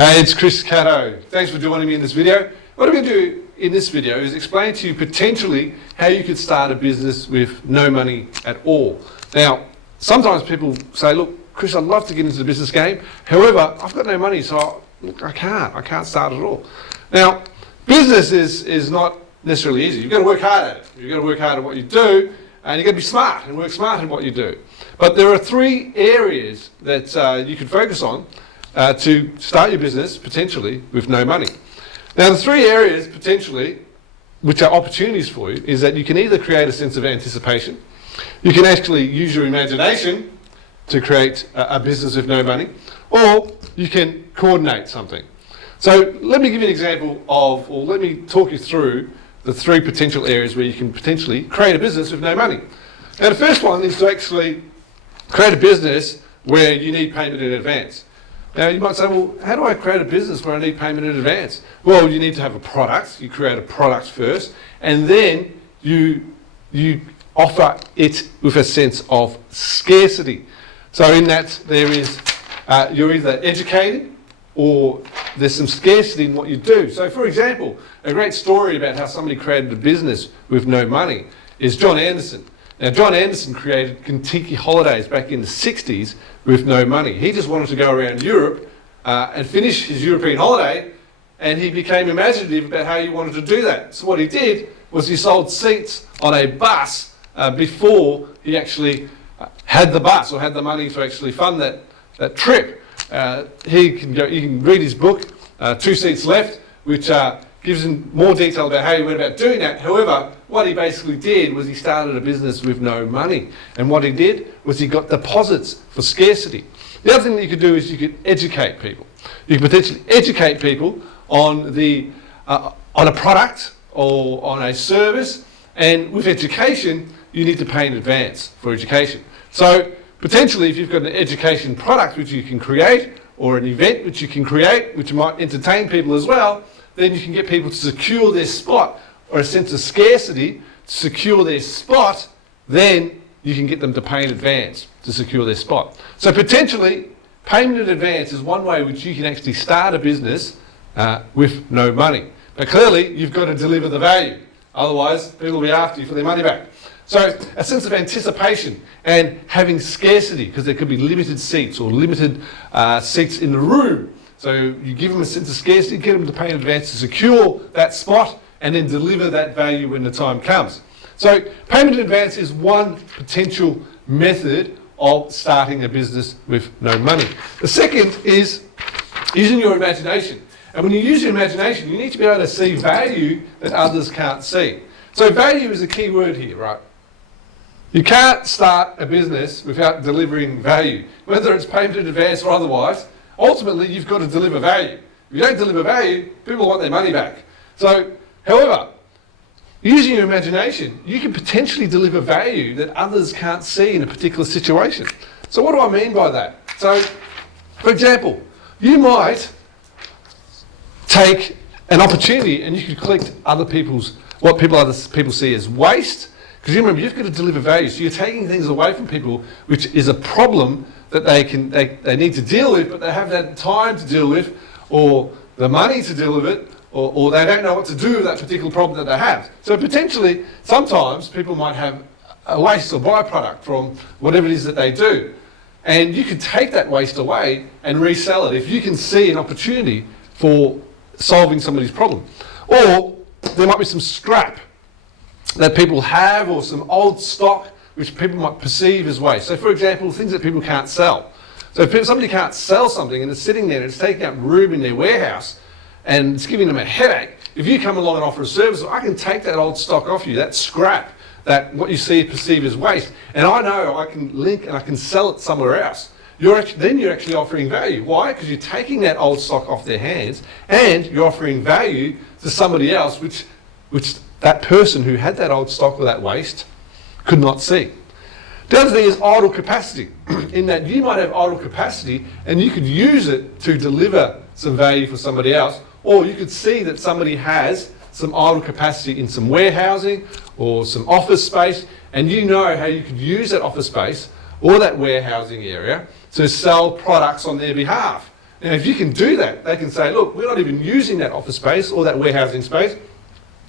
Hey, it's Chris Caddo. Thanks for joining me in this video. What I'm going to do in this video is explain to you potentially how you could start a business with no money at all. Now, sometimes people say, look, Chris, I'd love to get into the business game. However, I've got no money, so I can't start at all. Now, business is not necessarily easy. You've got to work hard at it. You've got to work hard at what you do, and you've got to be smart and work smart in what you do. But there are three areas that you can focus on to start your business, potentially, with no money. Now, the three areas, potentially, which are opportunities for you, is that you can either create a sense of anticipation, you can actually use your imagination to create a business with no money, or you can coordinate something. So let me give you an example of, or let me talk you through the three potential areas where you can potentially create a business with no money. Now, the first one is to actually create a business where you need payment in advance. Now, you might say, well, how do I create a business where I need payment in advance? Well, you need to have a product. You create a product first, and then you offer it with a sense of scarcity. So in that, there is, you're either educated or there's some scarcity in what you do. So, for example, a great story about how somebody created a business with no money is John Anderson. Now, John Anderson created Kentucky Holidays back in the 60s with no money. He just wanted to go around Europe and finish his European holiday, and he became imaginative about how he wanted to do that. So what he did was he sold seats on a bus before he actually had the bus or had the money to actually fund that trip. You can read his book, Two Seats Left, which gives him more detail about how he went about doing that. However, what he basically did was he started a business with no money. And what he did was he got deposits for scarcity. The other thing that you could do is you could educate people. You could potentially educate people on a product or on a service. And with education, you need to pay in advance for education. So potentially, if you've got an education product which you can create, or an event which you can create, which might entertain people as well, then you can get people to secure their spot, or a sense of scarcity, to secure their spot, then you can get them to pay in advance to secure their spot. So potentially, payment in advance is one way which you can actually start a business with no money. But clearly, you've got to deliver the value. Otherwise, people will be after you for their money back. So a sense of anticipation and having scarcity, because there could be limited seats or limited seats in the room. So you give them a sense of scarcity, get them to pay in advance to secure that spot and then deliver that value when the time comes. So payment in advance is one potential method of starting a business with no money. The second is using your imagination. And when you use your imagination, you need to be able to see value that others can't see. So value is a key word here, right? You can't start a business without delivering value, whether it's payment in advance or otherwise. Ultimately, you've got to deliver value. If you don't deliver value, people want their money back. So, however, using your imagination, you can potentially deliver value that others can't see in a particular situation. So what do I mean by that? So, for example, you might take an opportunity and you could collect other people's, what other people see as waste. Because you remember, you've got to deliver value. So you're taking things away from people, which is a problem that they need to deal with, but they haven't had time to deal with, or the money to deal with it, or they don't know what to do with that particular problem that they have. So potentially, sometimes people might have a waste or byproduct from whatever it is that they do. And you could take that waste away and resell it if you can see an opportunity for solving somebody's problem. Or there might be some scrap that people have, or some old stock which people might perceive as waste. So for example, things that people can't sell. So if somebody can't sell something and it's sitting there and it's taking up room in their warehouse and it's giving them a headache, if you come along and offer a service, I can take that old stock off you, that scrap, that what you perceive as waste, and I know I can link and I can sell it somewhere else. You're actually offering value. Why? Because you're taking that old stock off their hands and you're offering value to somebody else which that person who had that old stock or that waste could not see. The other thing is idle capacity, in that you might have idle capacity and you could use it to deliver some value for somebody else, or you could see that somebody has some idle capacity in some warehousing or some office space, and you know how you could use that office space or that warehousing area to sell products on their behalf. Now, if you can do that, they can say, look, we're not even using that office space or that warehousing space.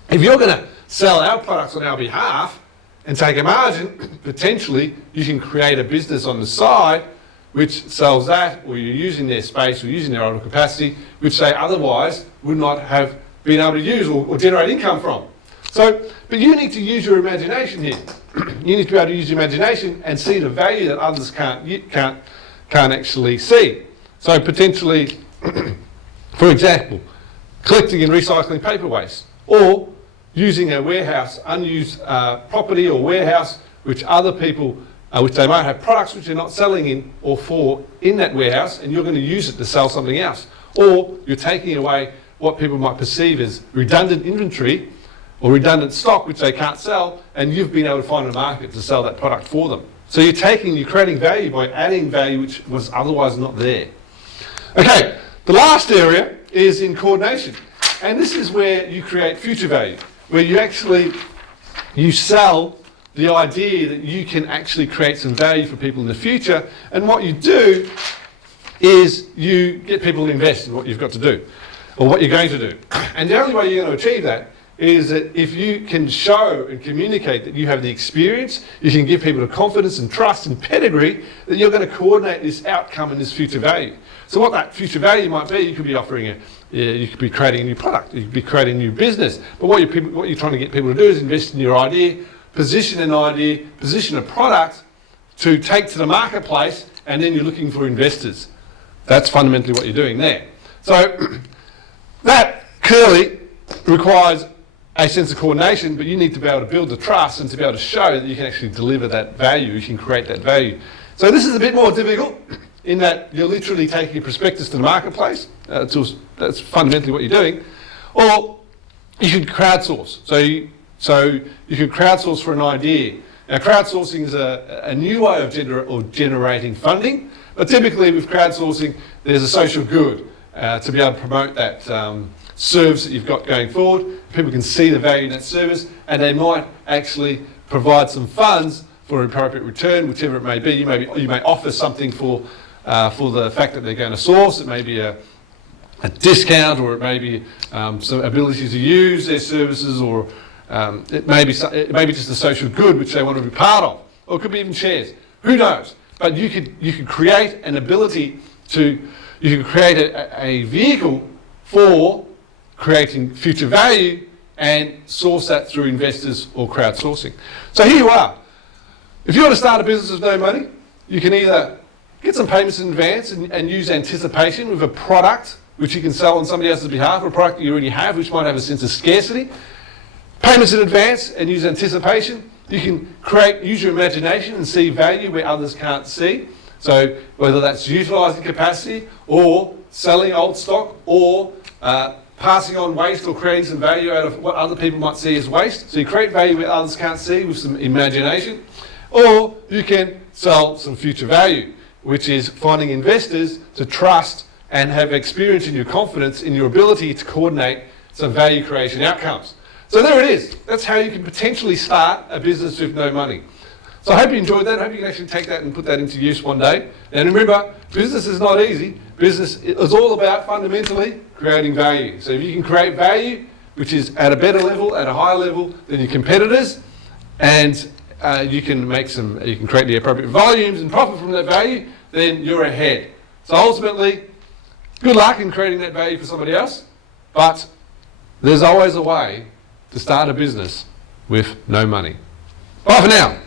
If you're going to sell our products on our behalf and take a margin, potentially you can create a business on the side which sells that, or you're using their space or using their idle capacity, which they otherwise would not have been able to use or generate income from. So, but you need to use your imagination here. You need to be able to use your imagination and see the value that others can't actually see. So potentially, for example, collecting and recycling paper waste, or using a warehouse, unused property or warehouse, which other people, which they might have products which they're not selling in or for in that warehouse, and you're going to use it to sell something else. Or you're taking away what people might perceive as redundant inventory or redundant stock which they can't sell, and you've been able to find a market to sell that product for them. So you're creating value by adding value which was otherwise not there. Okay, the last area is in coordination. And this is where you create future value, where you sell the idea that you can actually create some value for people in the future. And what you do is you get people to invest in what you've got to do, or what you're going to do. And the only way you're going to achieve that is that if you can show and communicate that you have the experience, you can give people the confidence and trust and pedigree that you're going to coordinate this outcome and this future value. So what that future value might be, you could be offering you could be creating a new product, you could be creating a new business. But what you're trying to get people to do is invest in your idea, position a product to take to the marketplace, and then you're looking for investors. That's fundamentally what you're doing there. So that clearly requires a sense of coordination, but you need to be able to build the trust and to be able to show that you can actually deliver that value, you can create that value. So this is a bit more difficult in that you're literally taking a prospectus to the marketplace. That's fundamentally what you're doing. Or you can crowdsource. So you can crowdsource for an idea. Now, crowdsourcing is a new way of generating funding, but typically with crowdsourcing, there's a social good to be able to promote that service that you've got going forward. People can see the value in that service, and they might actually provide some funds for an appropriate return, whichever it may be. You may offer something for the fact that they're going to source. It may be a discount, or it may be some ability to use their services, or it may be just a social good which they want to be part of, or it could be even shares. Who knows? But you could create an ability you could create a vehicle for creating future value and source that through investors or crowdsourcing. So here you are. If you want to start a business with no money, you can either get some payments in advance and use anticipation with a product which you can sell on somebody else's behalf, or a product that you already have which might have a sense of scarcity. Payments in advance and use anticipation. You can use your imagination and see value where others can't see. So whether that's utilising capacity, or selling old stock, or passing on waste, or creating some value out of what other people might see as waste. So you create value where others can't see with some imagination. Or you can sell some future value, which is finding investors to trust and have experience in your confidence in your ability to coordinate some value creation outcomes. So there it is. That's how you can potentially start a business with no money. So I hope you enjoyed that. I hope you can actually take that and put that into use one day. And remember, business is not easy. Business is all about fundamentally creating value. So if you can create value, which is at a better level, at a higher level than your competitors, and you can create the appropriate volumes and profit from that value, then you're ahead. So ultimately, good luck in creating that value for somebody else, but there's always a way to start a business with no money. Bye for now.